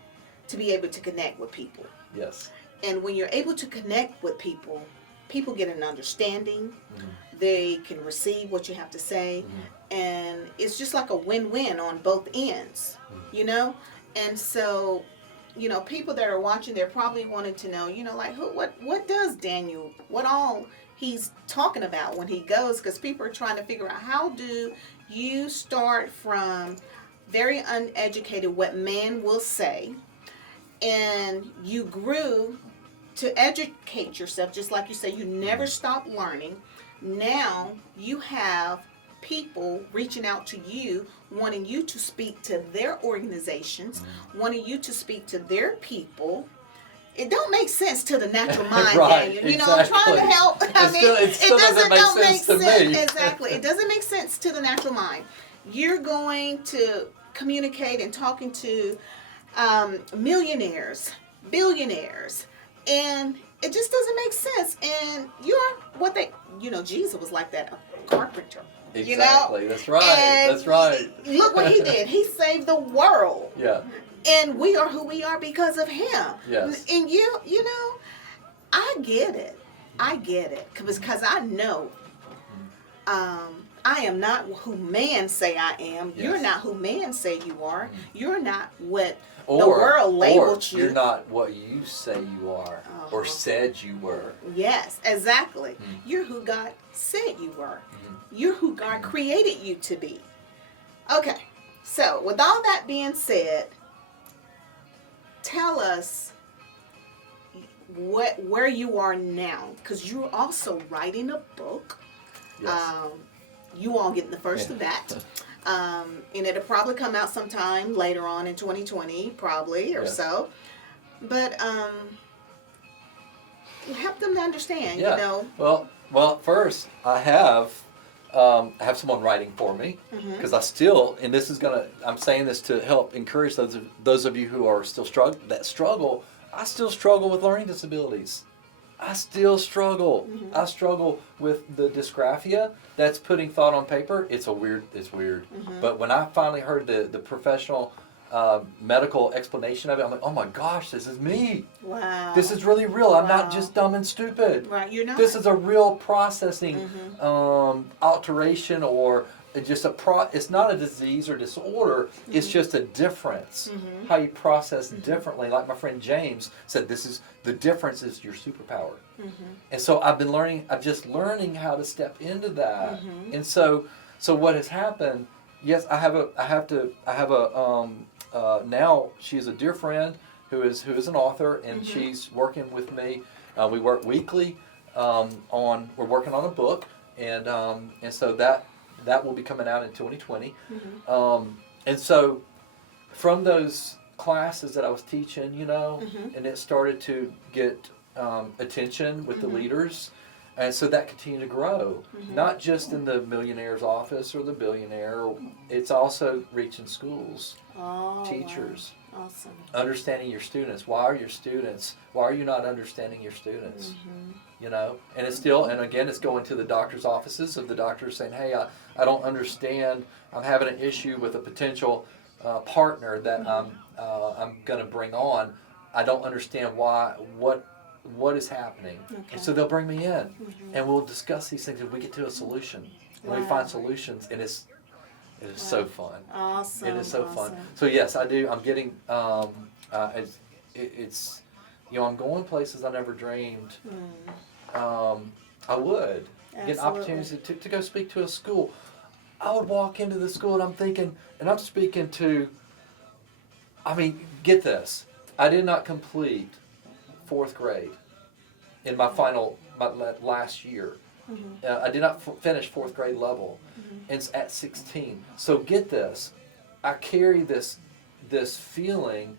to be able to connect with people. Yes. And when you're able to connect with people, people get an understanding. They can receive what you have to say, and it's just like a win-win on both ends, And so, people that are watching, they're probably wanting to know, what does Daniel, what all he's talking about when he goes, because people are trying to figure out, how do you start from very uneducated, what man will say, and you grew to educate yourself, just like you say, you never stop learning. Now you have people reaching out to you, wanting you to speak to their organizations, wanting you to speak to their people. It don't make sense to the natural mind, right, Daniel. Exactly. I'm trying to help. It doesn't make sense to me. Exactly. It doesn't make sense to the natural mind. You're going to communicate and talking to millionaires, billionaires, and it just doesn't make sense. And you're Jesus was like that, a carpenter. Exactly. That's right. And that's right. Look what he did. He saved the world. Yeah. And we are who we are because of him. Yes. And I get it. Because I know I am not who man say I am. Yes. You're not who man say you are. You're not what the Or, world labeled or you. you're not what you say you are or said you were. Yes, exactly. You're who God said you were. You're who God created you to be. Okay, so with all that being said, tell us where you are now, because you're also writing a book. Yes. You all get the first of that. And it'll probably come out sometime later on in 2020, probably, or Yes. so. But help them to understand, Yeah. you know. Well, first I have someone writing for me because I still, and this is I'm saying this to help encourage those of you who are still struggle. I still struggle with learning disabilities. I still struggle. I struggle with the dysgraphia. That's putting thought on paper. It's weird. But when I finally heard the professional medical explanation of it, I'm like, oh my gosh, this is me. Wow. This is really real. I'm not just dumb and stupid. Right, you're not. This is a real processing alteration, or just it's not a disease or disorder. It's just a difference. How you process differently. Like my friend James said, the difference is your superpower. And so I'm just learning how to step into that. And so what has happened? Yes, now she's a dear friend who is an author, and she's working with me. We work weekly we're working on a book, and so that will be coming out in 2020. And so from those classes that I was teaching, and it started to get attention with the leaders. And so that continued to grow, not just in the millionaire's office or the billionaire. It's also reaching schools, teachers. Wow. Awesome. Understanding your students. Why are you not understanding your students? And it's still, and again, it's going to the doctor's offices of the doctors saying, hey, I don't understand. I'm having an issue with a potential partner that I'm going to bring on. I don't understand what is happening. Okay. And so they'll bring me in, and we'll discuss these things, and we get to a solution. And we find solutions, and it is so fun. Awesome. It is so fun. So yes, I do. I'm getting, it's I'm going places I never dreamed I would. Get opportunities to go speak to a school. I would walk into the school, and I'm thinking, and I'm speaking to, get this. I did not complete 4th grade in my last year. I did not finish 4th grade level, and it's at 16. So get this, I carry this feeling.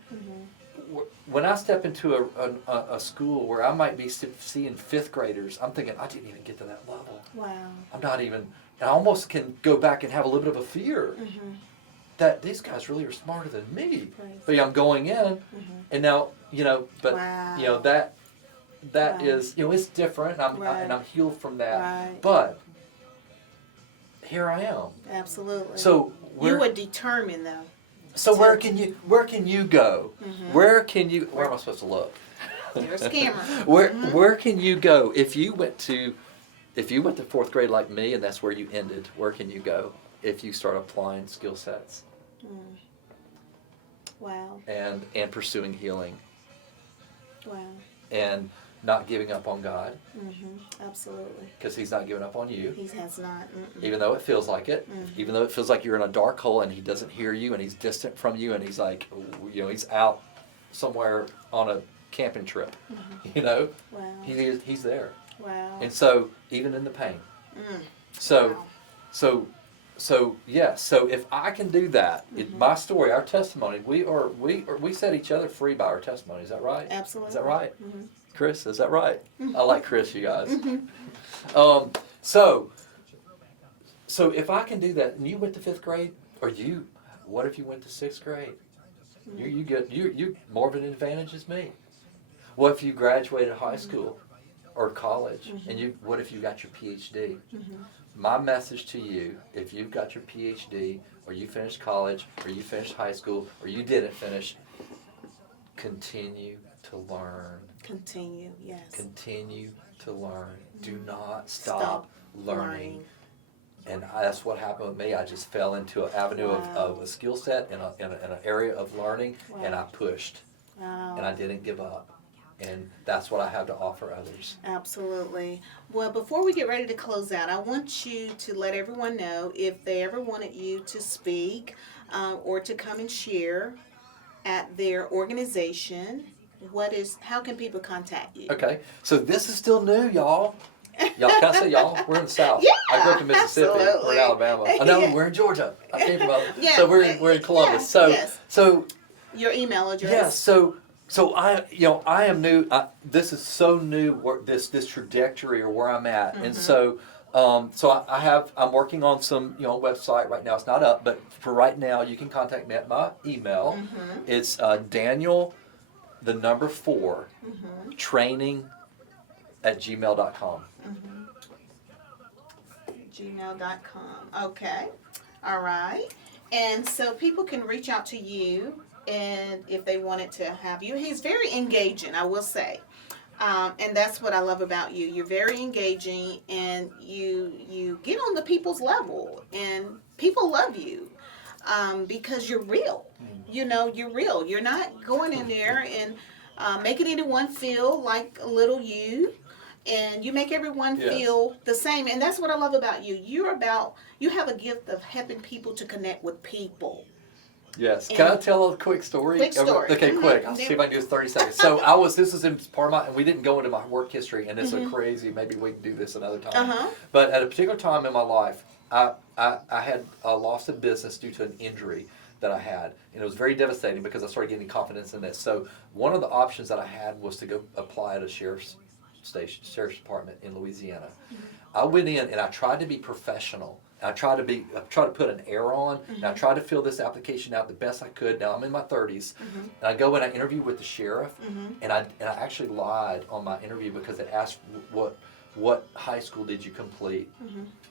When I step into a school where I might be seeing 5th graders, I'm thinking, I didn't even get to that level. Wow. I'm not even. I almost can go back and have a little bit of a fear that these guys really are smarter than me. But I'm going in, and now but that is it's different. And I'm healed from that. Right. But here I am. Absolutely. So you were determined, though. So where can you go? Where am I supposed to look? You're a scammer. Where can you go if you went to 4th grade like me, and that's where you ended? Where can you go if you start applying skill sets? Wow. And pursuing healing. Wow. And not giving up on God. Absolutely. Because He's not giving up on you. He has not. Even though it feels like it. Even though it feels like you're in a dark hole and He doesn't hear you, and He's distant from you, and He's like, He's out somewhere on a camping trip. Wow. He's there. Wow. And so even in the pain. So yes. So if I can do that, my story, our testimony, we set each other free by our testimony. Is that right? Absolutely. Is that right? Chris, is that right? I like Chris, you guys. So if I can do that, and you went to 5th grade, or what if you went to 6th grade? You more of an advantage as me. What if you graduated high school or college, and what if you got your PhD? My message to you, if you've got your PhD, or you finished college, or you finished high school, or you didn't finish, continue to learn. Continue, yes. Continue to learn. Do not stop learning. And that's what happened with me. I just fell into an avenue of a skill set and an area of learning, and I pushed. And I didn't give up. And that's what I have to offer others. Absolutely. Well, before we get ready to close out, I want you to let everyone know if they ever wanted you to speak or to come and share at their organization. How can people contact you? Okay, so this is still new, y'all. Y'all, can I say y'all? We're in the South. Yeah, I grew up in Mississippi. absolutely. We're in Alabama. I know, Yeah. we're in Georgia. I came from Yeah. So we're in Columbus. So Your email address. yeah, so I am new. This is so new. This trajectory or where I'm at, and so I'm working on some website right now. It's not up, but for right now, you can contact me at my email. It's Daniel, the number 4, training at gmail.com. Gmail.com. Okay. All right. And so people can reach out to you, and if they wanted to have you. He's very engaging, I will say. And that's what I love about you. You're very engaging, and you get on the people's level, and people love you because you're real. You're real. You're not going in there and making anyone feel like a little you. And you make everyone feel the same. And that's what I love about you. You have a gift of helping people to connect with people. Yes. Can I tell a quick story? Quick story. Okay, quick. I'll see if I can do this 30 seconds. So this is in part of my, and we didn't go into my work history, and it's a crazy, maybe we can do this another time. But at a particular time in my life, I had lost a business due to an injury that I had. And it was very devastating because I started getting confidence in this. So one of the options that I had was to go apply at a sheriff's department in Louisiana. I went in and I tried to be professional. I tried to put an air on, and I tried to fill this application out the best I could. Now I'm in my 30s, and I go and I interview with the sheriff, and I actually lied on my interview because it asked what high school did you complete,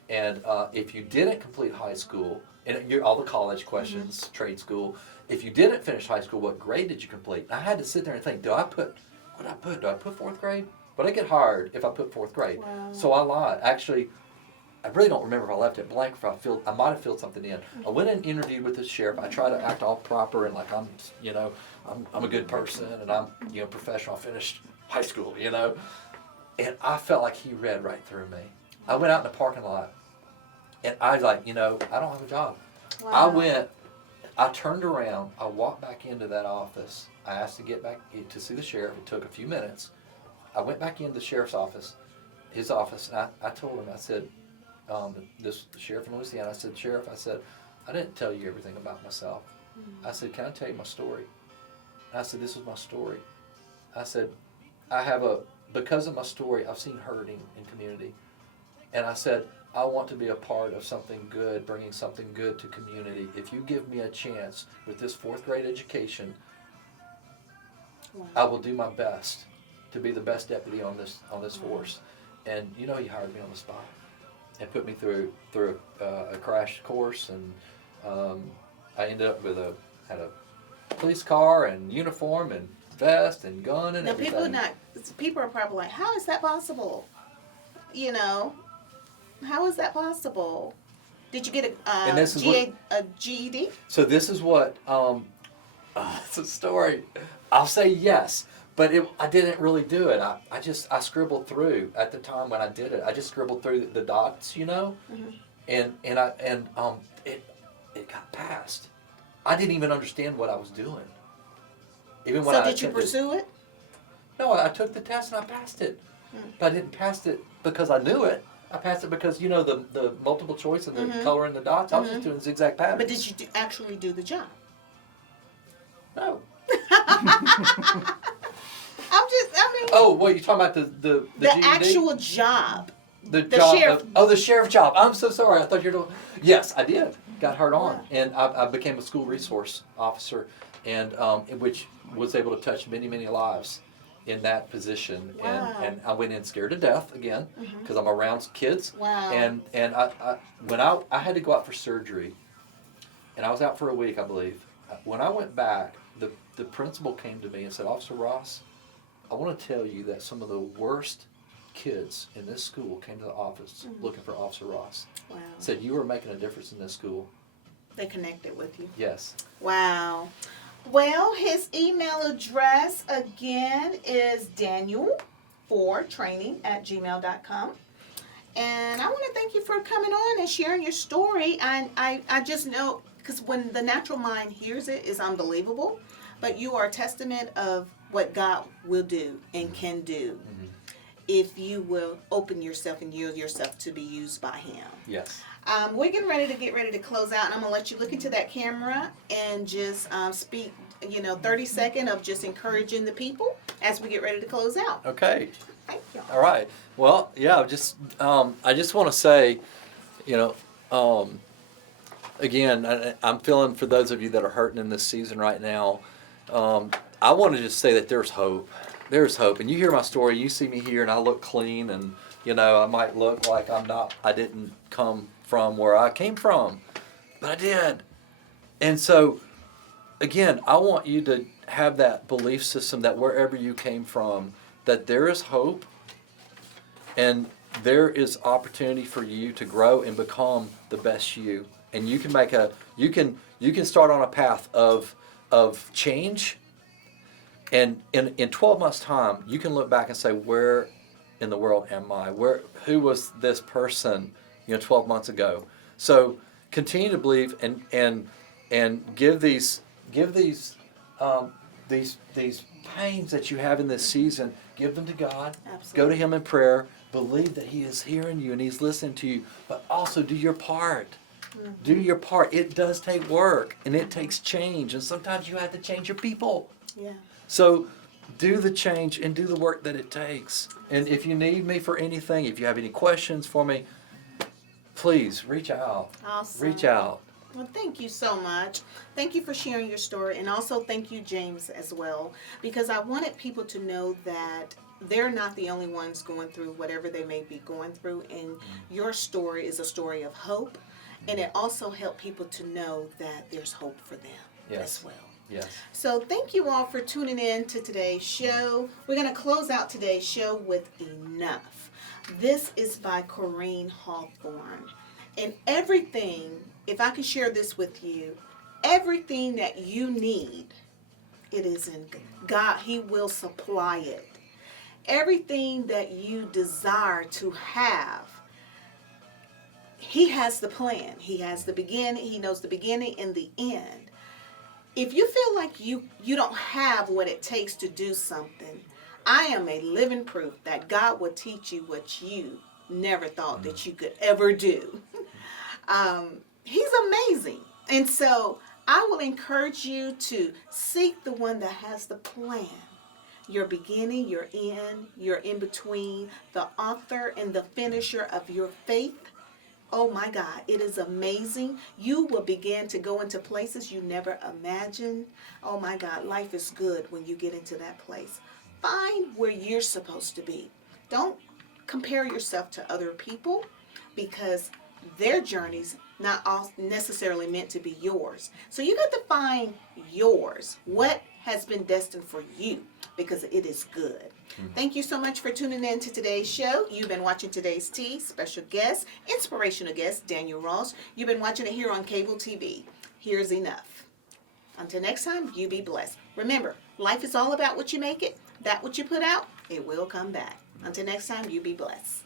and if you didn't complete high school, and all the college questions, trade school, if you didn't finish high school, what grade did you complete? And I had to sit there and think, what did I put? Do I put 4th grade? But I get hired if I put 4th grade. Wow. So I lied. Actually, I really don't remember if I left it blank, I might have filled something in. I went and interviewed with the sheriff. I try to act all proper and like I'm a good person and I'm professional. I finished high school, and I felt like he read right through me. I went out in the parking lot, and I was like, I don't have a job. Wow. I turned around. I walked back into that office. I asked to get back to see the sheriff. It took a few minutes. I went back into the sheriff's office, his office, and I told him, I said, the sheriff in Louisiana, I said, Sheriff, I didn't tell you everything about myself. I said, can I tell you my story? And I said, this is my story. I said, because of my story, I've seen hurting in community. And I said, I want to be a part of something good, bringing something good to community. If you give me a chance with this 4th grade education, I will do my best to be the best deputy on this force. And he hired me on the spot and put me through a crash course, and I ended up had a police car and uniform and vest and gun and everything. People are probably like, how is that possible? How is that possible? Did you get a GED? So this is what it's a story. I'll say yes. But I didn't really do it. I scribbled through at the time when I did it. I just scribbled through the dots, and it got passed. I didn't even understand what I was doing. Even when did you pursue it? No, I took the test and I passed it. But I didn't pass it because I knew it. I passed it because the multiple choice and the color in the dots. I was just doing zigzag patterns. But did you actually do the job? No. Oh, what you're talking about the GED? actual job. The sheriff. The sheriff job. I'm so sorry. I thought you were doing. Yes, I did. Got hurt on, and I became a school resource officer, and which was able to touch many lives in that position. Wow. And I went in scared to death again because I'm around kids. Wow. And when I had to go out for surgery, and I was out for a week, I believe. When I went back, the principal came to me and said, Officer Ross, I want to tell you that some of the worst kids in this school came to the office looking for Officer Ross. Wow. Said, you are making a difference in this school. They connected with you. Yes. Wow. Well, his email address again is daniel4training@gmail.com. And I want to thank you for coming on and sharing your story. And I just know, because when the natural mind hears it, it's unbelievable. But you are a testament of what God will do and can do if you will open yourself and yield yourself to be used by Him. Yes. We're getting ready to close out, and I'm going to let you look into that camera and just speak, 30 seconds of just encouraging the people as we get ready to close out. Okay. Thank you. All right. Well, yeah, I just want to say, again, I'm feeling for those of you that are hurting in this season right now, I want to just say that there's hope. There's hope. And you hear my story, you see me here and I look clean and, I might look like I didn't come from where I came from, but I did. And so, again, I want you to have that belief system that wherever you came from, that there is hope and there is opportunity for you to grow and become the best you. And you can you can start on a path of change. And in 12 months' time, you can look back and say, where in the world am I? Who was this person, 12 months ago? So continue to believe and give these pains that you have in this season, give them to God. Absolutely. Go to Him in prayer. Believe that He is hearing you and He's listening to you. But also do your part. Mm-hmm. Do your part. It does take work and it takes change. And sometimes you have to change your people. Yeah. So do the change and do the work that it takes. And if you need me for anything, if you have any questions for me, please reach out. Awesome. Reach out. Well, thank you so much. Thank you for sharing your story. And also thank you, James, as well. Because I wanted people to know that they're not the only ones going through whatever they may be going through. And your story is a story of hope. And it also helped people to know that there's hope for them as well. Yes. So thank you all for tuning in to today's show. We're going to close out today's show with Enough. This is by Corrine Hawthorne. And everything, if I could share this with you, everything that you need, it is in God. He will supply it. Everything that you desire to have, He has the plan. He has the beginning. He knows the beginning and the end. If you feel like you don't have what it takes to do something, I am a living proof that God will teach you what you never thought that you could ever do. He's amazing. And so I will encourage you to seek the one that has the plan. Your beginning, your end, your in between, the author and the finisher of your faith. Oh my God, it is amazing. You will begin to go into places you never imagined. Oh my God, life is good when you get into that place. Find where you're supposed to be. Don't compare yourself to other people because their journey's not all necessarily meant to be yours. So you got to find yours, what has been destined for you, because it is good. Thank you so much for tuning in to today's show. You've been watching Today's Tea, special guest, inspirational guest, Daniel Ross. You've been watching it here on cable TV. Here's Enough. Until next time, you be blessed. Remember, life is all about what you make it. That what you put out, it will come back. Until next time, you be blessed.